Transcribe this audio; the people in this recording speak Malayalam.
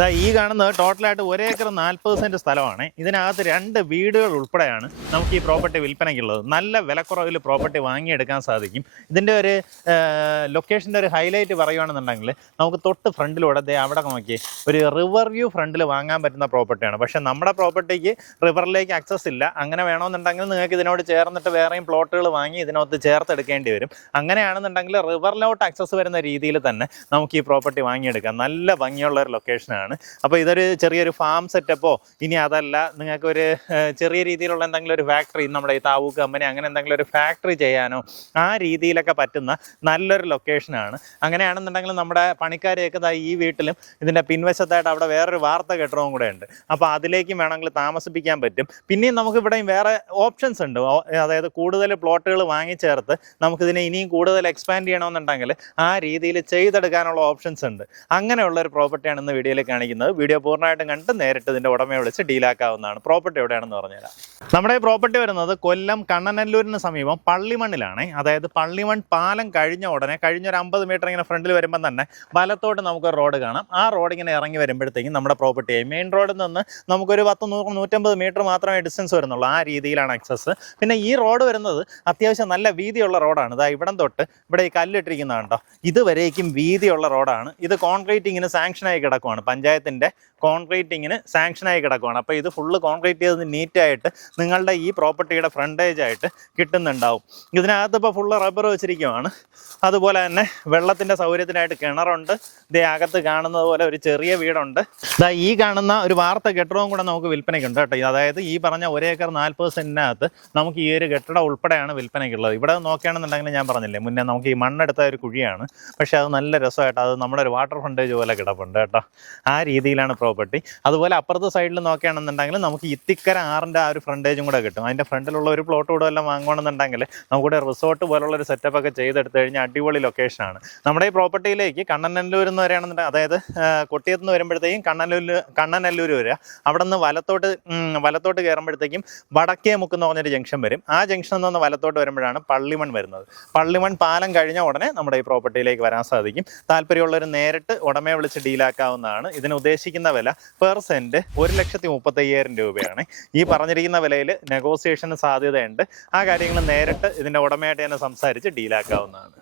ദാ ഈ കാണുന്നത് ടോട്ടലായിട്ട് ഒരു ഏക്കർ നാൽപ്പത് സെന്റ് സ്ഥലമാണ്. ഇതിനകത്ത് രണ്ട് വീടുകൾ ഉൾപ്പെടെയാണ് നമുക്ക് ഈ പ്രോപ്പർട്ടി വിൽപ്പനയ്ക്കുള്ളത്. നല്ല വിലക്കുറവിൽ പ്രോപ്പർട്ടി വാങ്ങിയെടുക്കാൻ സാധിക്കും. ഇതിന്റെ ഒരു ലൊക്കേഷന്റെ ഒരു ഹൈലൈറ്റ് പറയുകയാണെന്നുണ്ടെങ്കിൽ നമുക്ക് തൊട്ട് ഫ്രണ്ടിലൂടെ ദേ അവിടെ നോക്കി ഒരു റിവർ വ്യൂ ഫ്രണ്ടിൽ വാങ്ങാൻ പറ്റുന്ന പ്രോപ്പർട്ടിയാണ്. പക്ഷേ നമ്മുടെ പ്രോപ്പർട്ടിക്ക് റിവറിലേക്ക് ആക്സസ് ഇല്ല. അങ്ങനെ വേണമെന്നുണ്ടെങ്കിൽ നിങ്ങൾക്ക് ഇതിനോട് ചേർന്നിട്ട് വേറെയും പ്ലോട്ടുകൾ വാങ്ങി ഇതിനകത്ത് ചേർത്തെടുക്കേണ്ടി വരും. അങ്ങനെയാണെന്നുണ്ടെങ്കിൽ റിവറിലോട്ട് ആക്സസ് വരുന്ന രീതിയിൽ തന്നെ നമുക്ക് ഈ പ്രോപ്പർട്ടി വാങ്ങിയെടുക്കാം. നല്ല ഭംഗിയുള്ള ഒരു ലൊക്കേഷനാണ് അപ്പോൾ ഇതൊരു ചെറിയൊരു ഫാം സെറ്റപ്പോ ഇനി അതല്ല. നിങ്ങൾക്ക് ഒരു ചെറിയ രീതിയിലുള്ള എന്തെങ്കിലും ഒരു ഫാക്ടറി നമ്മുടെ ഈ താവൂക്ക് കമ്പനി അങ്ങനെ എന്തെങ്കിലും ഒരു ഫാക്ടറി ചെയ്യാനോ ആ രീതിയിലൊക്കെ പറ്റുന്ന നല്ലൊരു ലൊക്കേഷനാണ് അങ്ങനെയാണെന്നുണ്ടെങ്കിൽ നമ്മുടെ പണിക്കാരെയൊക്കെ ഈ വീട്ടിലും ഇതിന്റെ പിൻവശത്തായിട്ട് അവിടെ വേറൊരു വാർത്ത കെട്ടിടവും കൂടെ ഉണ്ട്. അപ്പോൾ അതിലേക്കും വേണമെങ്കിൽ താമസിപ്പിക്കാൻ പറ്റും. പിന്നെയും നമുക്ക് ഇവിടെയും വേറെ ഓപ്ഷൻസ് ഉണ്ട്. അതായത് കൂടുതൽ പ്ലോട്ടുകൾ വാങ്ങിച്ചേർത്ത് നമുക്കിതിനെ ഇനിയും കൂടുതൽ എക്സ്പാൻഡ് ചെയ്യണമെന്നുണ്ടെങ്കിൽ ആ രീതിയിൽ ചെയ്തെടുക്കാനുള്ള ഓപ്ഷൻസ് ഉണ്ട്. അങ്ങനെയുള്ള ഒരു പ്രോപ്പർട്ടിയാണ് ഇന്ന് വീഡിയോയിൽ കാണിക്കുന്നത്. വീഡിയോ പൂർണമായിട്ടും കണ്ട് നേരിട്ട് ഇതിന്റെ ഉടമയെ വിളിച്ച് ഡീലാക്കാവുന്നതാണ്. പ്രോപ്പർട്ടി എവിടെയാണെന്ന് പറഞ്ഞുതരാം. നമ്മുടെ പ്രോപ്പർട്ടി വരുന്നത് കൊല്ലം കണ്ണനല്ലൂരിന് സമീപം പള്ളിമണ്ണിലാണ്. അതായത് പള്ളിമൺ പാലം കഴിഞ്ഞ ഉടനെ കഴിഞ്ഞ ഒരു അമ്പത് മീറ്റർ ഇങ്ങനെ ഫ്രണ്ടിൽ വരുമ്പം തന്നെ വലത്തോട്ട് നമുക്ക് റോഡ് കാണാം. ആ റോഡ് ഇങ്ങനെ ഇറങ്ങി വരുമ്പോഴത്തേക്കും നമ്മുടെ പ്രോപ്പർട്ടി മെയിൻ റോഡിൽ നിന്ന് നമുക്കൊരു പത്ത് നൂറ് നൂറ്റമ്പത് മീറ്റർ മാത്രമേ ഡിസ്റ്റൻസ് വരുന്നുള്ളൂ. ആ രീതിയിലാണ് അക്സസ് പിന്നെ ഈ റോഡ് വരുന്നത് അത്യാവശ്യം നല്ല വീതിയുള്ള റോഡാണ് ഇതാ ഇവിടം തൊട്ട് ഇവിടെ ഈ കല്ലിട്ടിരിക്കുന്നതാണ് കണ്ടോ ഇതുവരേക്കും വീതിയുള്ള റോഡാണ് ഇത് കോൺക്രീറ്റിങ്ങിന് സാങ്ഷനായി കിടക്കുവാണ്. പഞ്ചായത്തിന്റെ കോൺക്രീറ്റിങ്ങിന് സാങ്ഷനായി കിടക്കുവാണ്. അപ്പോൾ ഇത് ഫുള്ള് കോൺക്രീറ്റ് ചെയ്ത് നീറ്റായിട്ട് നിങ്ങളുടെ ഈ പ്രോപ്പർട്ടിയുടെ ഫ്രണ്ടേജ് ആയിട്ട് കിട്ടുന്നുണ്ടാവും. ഇതിനകത്ത് ഇപ്പോൾ ഫുള്ള് റബ്ബർ വെച്ചിരിക്കുവാണ്. അതുപോലെ തന്നെ വെള്ളത്തിന്റെ സൗകര്യത്തിനായിട്ട് കിണറുണ്ട്. ഇതേ അകത്ത് കാണുന്നത് പോലെ ഒരു ചെറിയ വീടുണ്ട്. ഇതാ ഈ കാണുന്ന ഒരു വാർത്ത കെട്ടിടവും കൂടെ നമുക്ക് വിൽപ്പനയ്ക്കുണ്ട് കേട്ടോ. അതായത് ഈ പറഞ്ഞ ഒരേക്കർ നാൽപ്പത് സെന്റിനകത്ത് നമുക്ക് ഈ ഒരു കെട്ടിടം ഉൾപ്പെടെയാണ് വിൽപ്പനയ്ക്കുള്ളത്. ഇവിടെ നോക്കുകയാണെന്നുണ്ടെങ്കിൽ ഞാൻ പറഞ്ഞില്ലേ മുന്നേ നമുക്ക് ഈ മണ്ണെടുത്ത ഒരു കുഴിയാണ്. പക്ഷേ അത് നല്ല രസമായിട്ട് അത് നമ്മുടെ ഒരു വാട്ടർ ഫ്രണ്ടേജ് പോലെ കിടപ്പുണ്ട് കേട്ടോ. ആ രീതിയിലാണ് പ്രോപ്പർട്ടി അതുപോലെ അപ്പുറത്തെ സൈഡിൽ നോക്കുകയാണെന്നുണ്ടെങ്കിൽ നമുക്ക് ഇത്തിക്കര ആറിന്റെ ആ ഒരു ഫ്രണ്ടേജും കൂടെ കിട്ടും. അതിന്റെ ഫ്രണ്ടിലുള്ള ഒരു പ്ലോട്ട് കൂടെ എല്ലാം വാങ്ങുകയാണെന്നുണ്ടെങ്കിൽ നമുക്കിവിടെ റിസോർട്ട് പോലുള്ള ഒരു സെറ്റപ്പ് ഒക്കെ ചെയ്തെടുത്ത് കഴിഞ്ഞാൽ അടിപൊളി ലൊക്കേഷനാണ് നമ്മുടെ ഈ പ്രോപ്പർട്ടിയിലേക്ക് കണ്ണനല്ലൂർ എന്ന് വരികയാണെന്നുണ്ടെങ്കിൽ അതായത് കൊട്ടിയത്ത് നിന്ന് വരുമ്പോഴത്തേക്കും കണ്ണനല്ലൂർ കണ്ണനല്ലൂർ വരിക. അവിടെ നിന്ന് വലത്തോട്ട് വലത്തോട്ട് കയറുമ്പോഴത്തേക്കും വടക്കേ മുക്ക് എന്ന് പറഞ്ഞൊരു ജംഗ്ഷൻ വരും. ആ ജംഗ്ഷനിൽ നിന്ന് വലത്തോട്ട് വരുമ്പോഴാണ് പള്ളിമൺ വരുന്നത്. പള്ളിമൺ പാലം കഴിഞ്ഞ ഉടനെ നമ്മുടെ ഈ പ്രോപ്പർട്ടിയിലേക്ക് വരാൻ സാധിക്കും. താല്പര്യമുള്ളവർ നേരിട്ട് ഉടമയെ വിളിച്ച് ഡീലാക്കാവുന്നതാണ് ഇതിന് ഉദ്ദേശിക്കുന്ന വില പെർ സെന്റ് ഒരു ലക്ഷത്തി മുപ്പത്തയ്യായിരം രൂപയാണ്. ഈ പറഞ്ഞിരിക്കുന്ന വിലയിൽ നെഗോസിയേഷന് സാധ്യതയുണ്ട്. ആ കാര്യങ്ങൾ നേരിട്ട് ഇതിന്റെ ഉടമയായിട്ട് തന്നെ സംസാരിച്ച് ഡീലാക്കാവുന്നതാണ്